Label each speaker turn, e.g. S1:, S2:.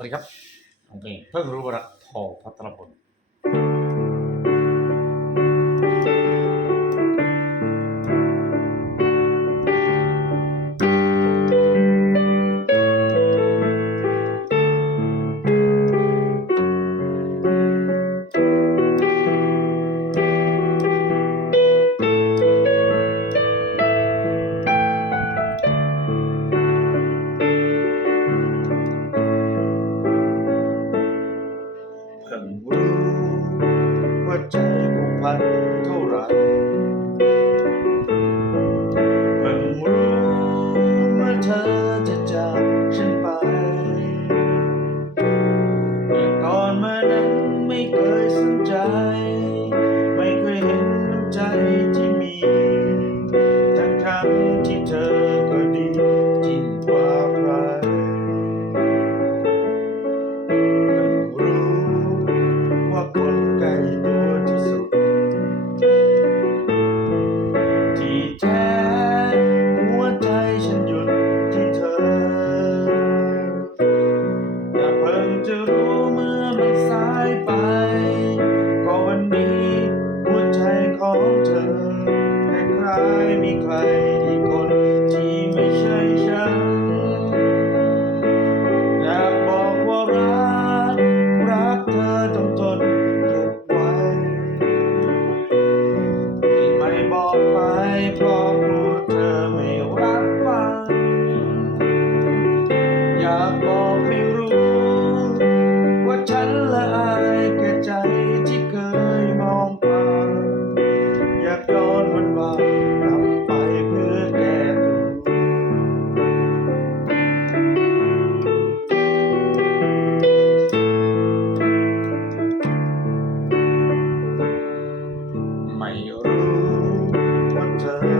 S1: สวัสดีครับ โอเค เพิ่งรู้ว่าทอพัทรพล
S2: พันเท่าไรเพิ่งรู้เมื่อเธอจะจากฉันไปแต่ก่อนมานั้นไม่เคยสนใจ ไม่เคยเห็นน้ำใจที่มี ทั้งคำที่เธอ บอกให้รู้ ว่าฉันละอายแก่ใจที่เคยมองผ่านอยากย้อนวันวานกลับไปเพื่อแก้ตัวไม่รู้ว่าเธอ